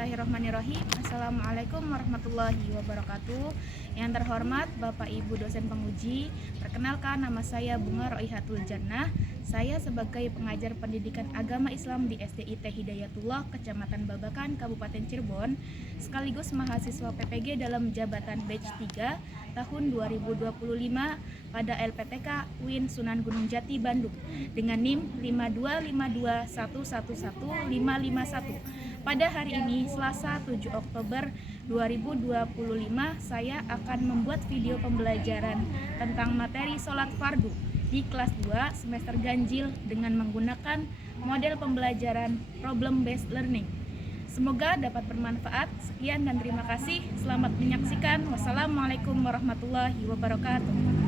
Bismillahirrahmanirrahim. Assalamualaikum warahmatullahi wabarakatuh. Yang terhormat Bapak Ibu dosen penguji, perkenalkan nama saya Bunga Roihatul Jannah. Saya sebagai pengajar pendidikan agama Islam di SDIT Hidayatullah, Kecamatan Babakan, Kabupaten Cirebon, sekaligus mahasiswa PPG dalam jabatan batch 3 tahun 2025 pada LPTK UIN Sunan Gunung Jati, Bandung dengan NIM 525211151. Pada hari ini, Selasa 7 Oktober 2025, saya akan membuat video pembelajaran tentang materi sholat fardu di kelas 2 semester ganjil dengan menggunakan model pembelajaran problem based learning. Semoga dapat bermanfaat. Sekian dan terima kasih. Selamat menyaksikan. Wassalamualaikum warahmatullahi wabarakatuh.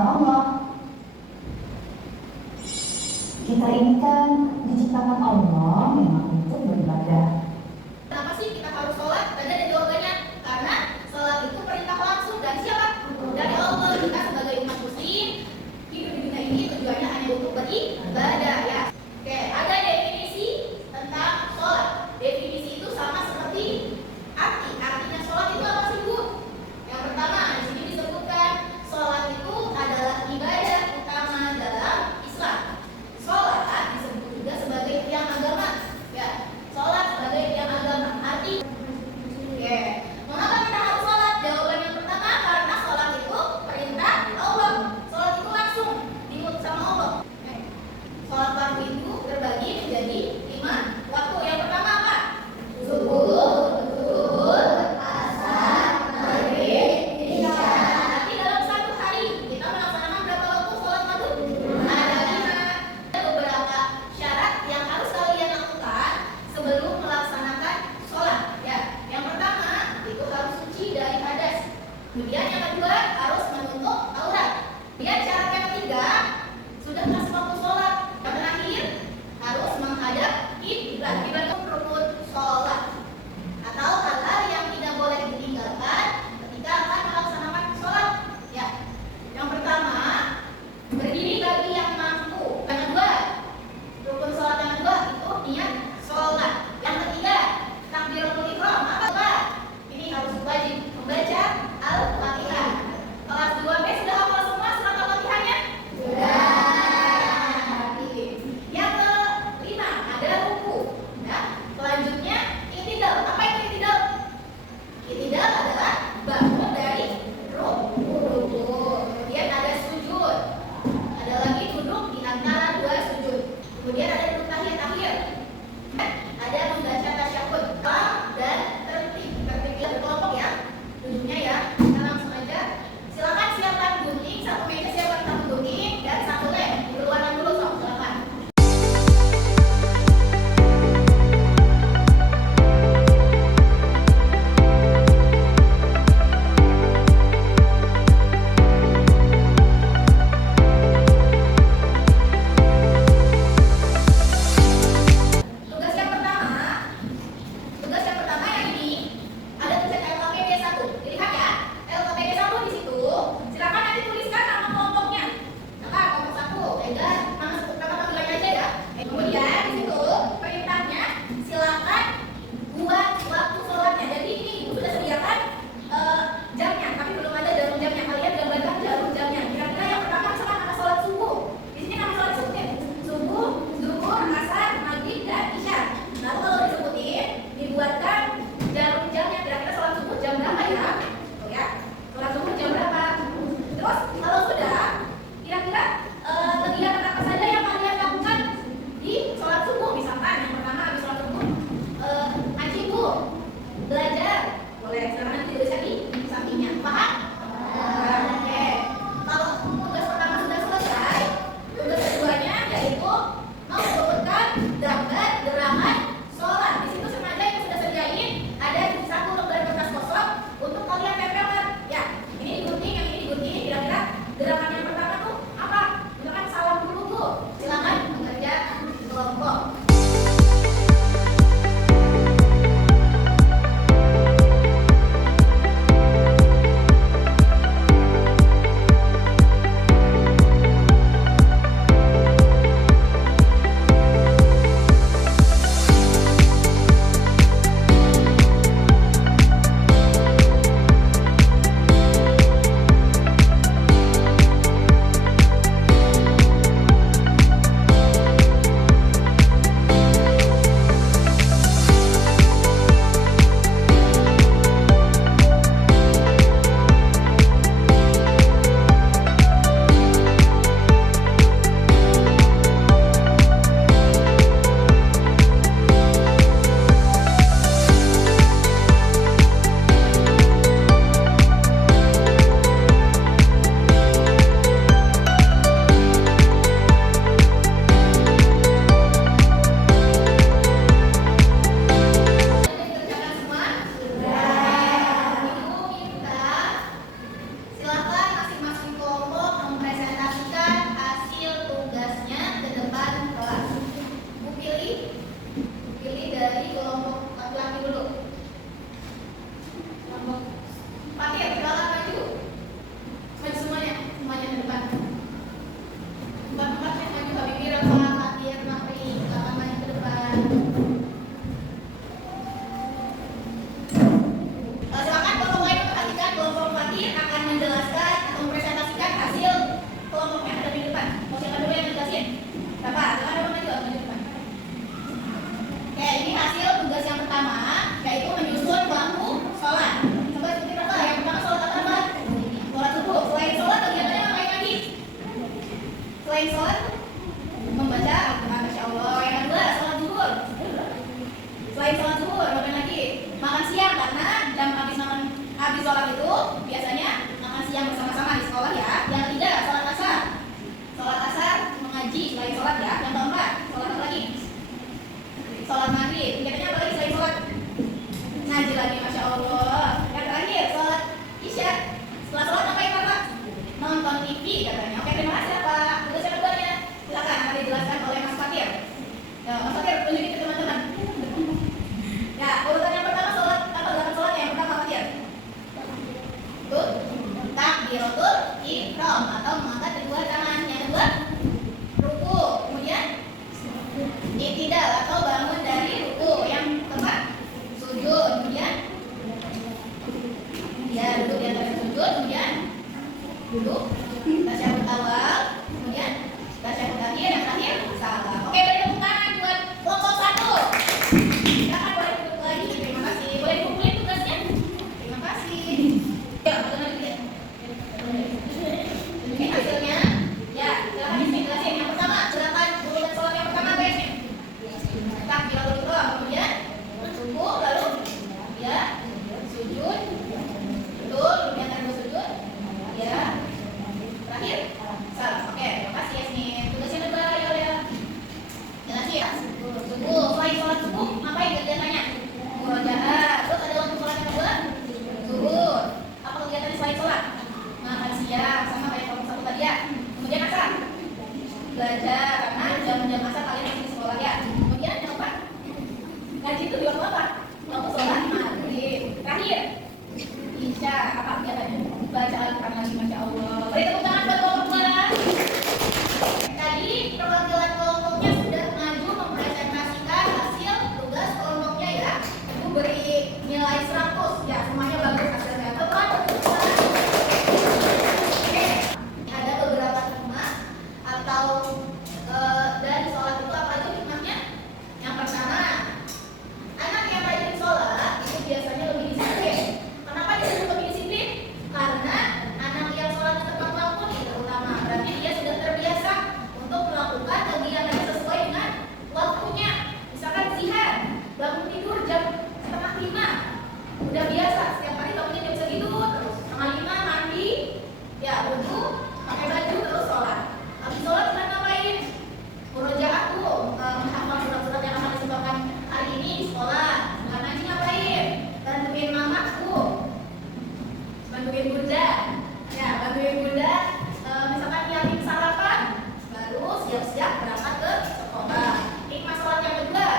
kata Allah. Kita ini kan diciptakan Allah memang untuk beribadah. Kenapa sih kita harus sholat? Tadi ada jawabannya. Karena sholat itu perintah langsung dari siapa? Dari Allah. Kita sebagai umat muslim hidup di dunia ini tujuannya hanya untuk beribadah ya. Oke, ada definisi tentang sholat. Definisi itu sama seperti arti. Artinya sholat itu apa sih, Bu? Yang pertama, di sini disebutkan sholat itu adalah ibadah utama dalam Islam. Sholat disebut juga sebagai tiang agama. Ya, sholat sebagai tiang agama. Arti, oke. Mengapa kita harus sholat? Jawaban yang pertama, karena sholat itu perintah Allah. Sholat itu langsung diutus sama Allah. Sholat fardu itu terbagi menjadi 5 waktu. Yang pertama apa? Subuh, asar, maghrib, isya. Tapi dalam satu hari kita melaksanakan berapa waktu sholat maghrib? Ada 5. Ada beberapa syarat yang harus kalian lakukan sebelum melaksanakan sholat. Ya, yang pertama itu harus suci dari hadas. Kemudian yang kedua harus menutup aurat. Kemudian syarat yang ketiga sudah masuk waktu sholat. Yang terakhir harus menghadap kiblat. Kiblat itu rukun sholat atau hal-hal yang tidak boleh ditinggalkan ketika akan melaksanakan sholat. Ya, yang pertama berdiri bagi yang mampu. Yang kedua rukun sholat. Yang kedua itu niat sholat. Yang ketiga takbiratul ihram. Apa? Ini harus wajib membaca Al-Fatihah. Kelas 2B sudah hafal semua surat Al-Fatihahnya? Sudah. Yang kelima ada ruku. Nah, selanjutnya i'tidal. Apa itu i'tidal? I'tidal adalah bangun dari ruku. Kemudian ada sujud. Ada selain sholat membaca Al-Quran, Masya Allah. Yang kedua, sholat zuhur. Selain sholat zuhur, makan lagi. Makan siang, karena jam habis sholat itu biasanya makan siang bersama-sama di sekolah ya. Yang ketiga, sholat asar. Sholat asar, mengaji selain sholat ya. Yang keempat, sholat apa lagi? Sholat maghrib. Katanya apa lagi selain sholat? Ngaji lagi, Masya Allah. Yang terakhir, sholat isya. Setelah sholat ngapain Bapak? Nonton TV katanya. Oke, terima kasih Pak. Tugas yang keduanya, silakan akan dijelaskan oleh Mas Fatir. Ya, Mas Fatir, tunjukin ke teman-teman. Ya, urutan yang pertama sholat apa gerakan sholatnya? Yang pertama Fatir. Tuh, takbiratul ihram atau mengangkat kedua tangan. Yang kedua, ruku. Kemudian i'tidal atau bangun dari ruku. Yang keempat, sujud. Kemudian ya duduk di antara sujud. Kemudian duduk tasyahud awal. Kemudian tasyahud akhir. Yang terakhir salam. Oke, beri tepuk tangan buat kelompok 1. Silakan boleh duduk lagi. Terima kasih. Boleh dikumpulin tugasnya. Terima kasih. Ya, betul lagi ya. Ini hasilnya. Ya, silakan dijelasin. Yang pertama, gerakan urutan sholat yang pertama guys. Takbiratul ihram, kemudian ruku, lalu ya sujud. Betul, kemudian tanda sujud. Ya. Terakhir salam. Oke, terima kasih Yasmin. Tugasnya kedua ya. Jelasin ya. Subuh, selain sholat subuh, ngapain kegiatannya? Murojaah. Terus ada waktu sholat yang kedua? Zuhur. Apa kegiatannya selain sholat? Makan siang, sama kayak kelompok 1 tadi ya. Kemudian asar, belajar, karena jam-jam asar kalian masih di sekolah ya. Kemudian yang keempat, ngaji itu di waktu apa? Waktu sholat maghrib. Terakhir, isya. Apa kegiatannya? Baca Al-Quran lagi, Masya Allah. Beri tepuk tangan buat kelompok 2. Tadi perwakilan kelompoknya sudah maju mempresentasikan hasil tugas kelompoknya ya. Itu beri nilai 100 ya, semuanya bagus hasilnya. Tepat. Oke, ada beberapa hikmah atau dari sholat itu apa aja hikmahnya? Yang pertama, anak yang rajin sholat itu biasanya lebih disiplin. Kenapa disebut lebih disiplin? Karena anak yang sholat tepat waktu nih, terutama berarti dia sudah terbiasa untuk melakukan kegiatan sesuai dengan waktunya. Misalkan zihar, bangun tidur jam 4:30, udah biasa setiap hari bangunnya jam segitu terus. 4:30 mandi, ya wudhu, pakai baju terus sholat. Habis sholat kita ngapain? Murojaah tuh, menghafal surat-surat yang akan disebutkan hari ini di sekolah. Bukan ngaji ngapain? Bantuin mama tuh, bantuin bunda, ya bantuin bunda. Misalkan nyiapin sarapan, baru siap-siap berangkat ke sekolah. Hikmah sholat yang kedua,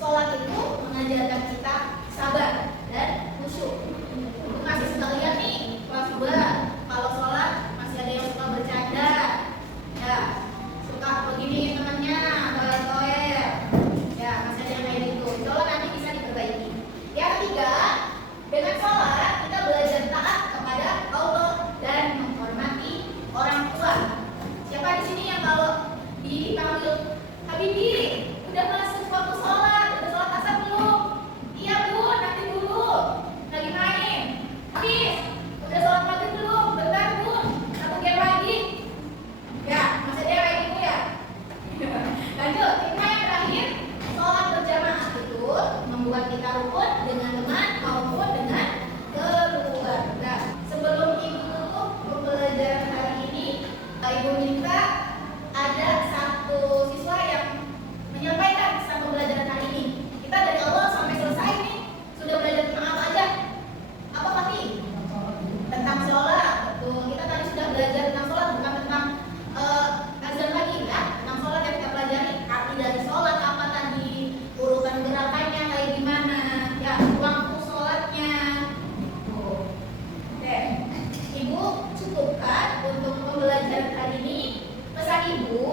sholat itu mengajarkan kita sabar dan khusyuk. Untuk masih sekalian nih kelas 2, kalau sholat masih ada yang suka bercanda, ya suka begini temannya, toel, ya masih ada yang kayak gitu. Sholat nanti bisa diperbaiki. Yang ketiga, dengan sholat kita belajar taat kepada Allah dan menghormati orang tua. Siapa di sini yang kalau dipanggil Habibi, udah masuk waktu sholat, udah sholat asar belum? Iya bu, nanti dulu, lagi main. Habis, udah sholat maghrib belum? Bentar bu, 1 game lagi. Ya, masih ada kayak gitu ya. Lanjut, hikmah yang terakhir, sholat berjamaah itu membuat kita rukun dengan teman maupun dengan keluarga. Sebelum ibu tutup pembelajaran hari ini, ibu minta ada satu siswa yang menyampaikan tentang pembelajaran hari ini. Kita dari awal sampai selesai nih sudah belajar tentang apa aja? Apa Pak? Tentang sholat. Betul. Kita tadi sudah belajar tentang sholat, bukan tentang azan lagi ya. Tentang sholat yang kita pelajari. Arti dari sholat apa tadi? Urutan gerakannya kayak gimana? Ya, waktu sholatnya. Oke. Ibu cukupkan untuk pembelajaran hari ini. Pesan ibu,